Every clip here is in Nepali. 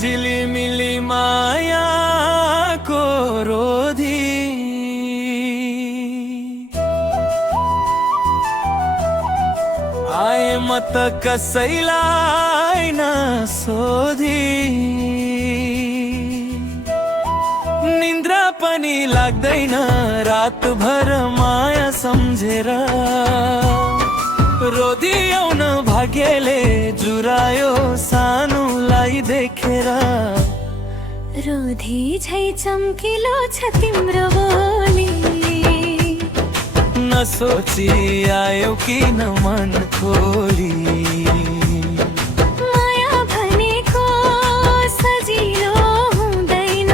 झिलिमिली मायाको रोधी आए म त कसैलाई नसोधी निन्द्रा पनि लाग्दैन रातभर माया सम्झेर रोधी आउन भाग्यले जुरायो सानुलाई देखेर रोधी झै चम्किलो छ तिम्रो बोली नसोची आयो किन मन खोली माया भनेको सजिलो हुँदैन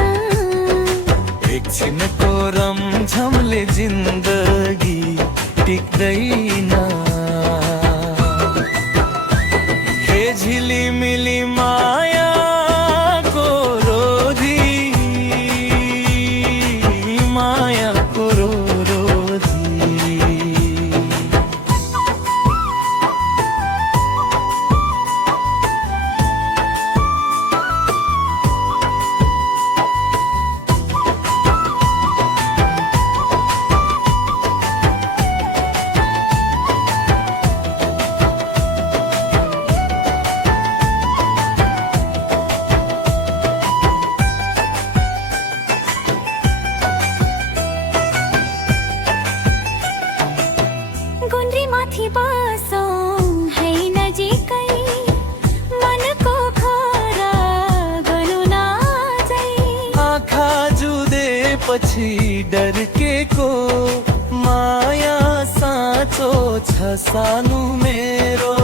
एकछिनको रमझमले जिन्दगी टिक्दैन हे झिलिमिली मायाको रोधी मायाको रोधी माथि बसौँ है नजिकै मनको खरा गर्नु नजाई आँखा जुदेपछि डर्केको माया साँचो छ सानो मेरो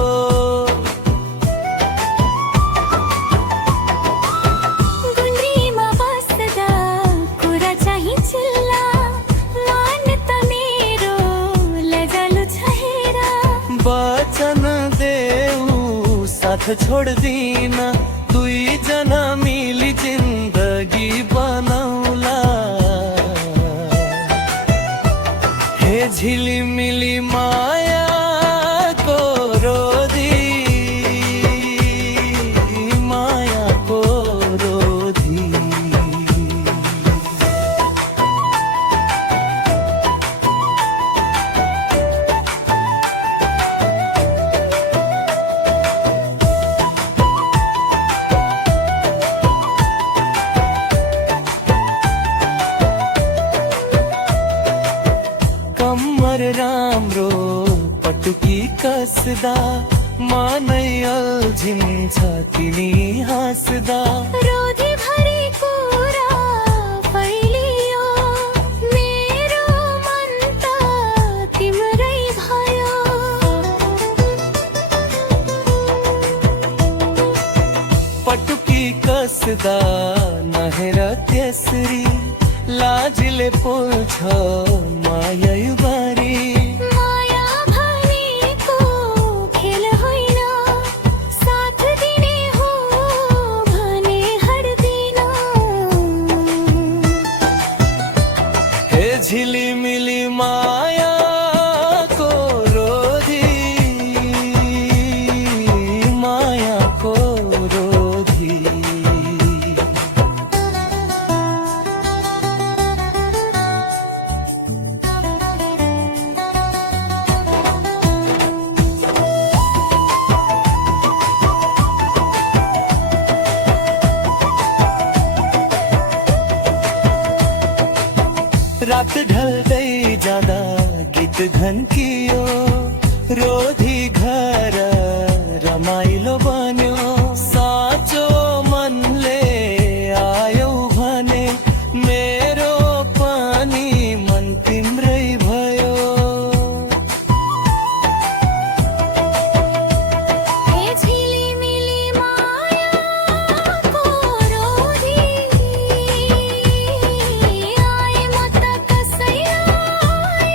गुन्द्रीमा बस्दा कुरा चाहिँ चिल्ला मान त मेरो लजालु छ वचन देऊ साथ छोड्दिन दुई जना मिली जिन्दगी बनाउला हे झिलिमिली मायाको रोधी मायाको रोधी कम्मर राम्रो पटुकी कसदा मानै अल्झिन्छ तिमी हाँस्दा रोधी भरी कुरा फैलियो मेरो मन त तिम्रै भयो पटुकी कसदा नहेर त्यसरी लाजले पोल्छ माया युबारी माया भनेको खेल होइन साथ दिने हो भने हट्दिन हे झिलिमिली मायाको रोधी मायाको रोधी रात ढल्दै जाँदा गीत घन्कियो रोधी घर रमाइलो बन्यो साँचो मनले आयो भने मेरो पनि मन तिम्रै भयो हे झिलिमिली मायाको रोधी आए म त कसैलाई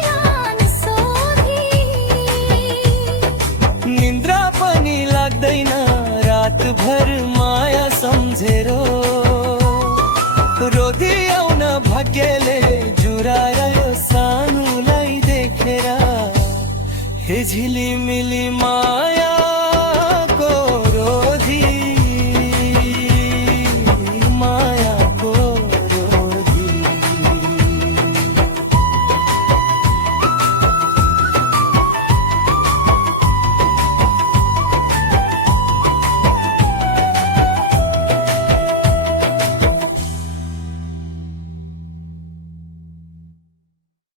नसोधी निन्द्रा पनि लाग्दैन रातभर माया सम्झेर रोधी आउन भाग्यले जुरायो सानुलाई देखेर हे झिलिमिली माया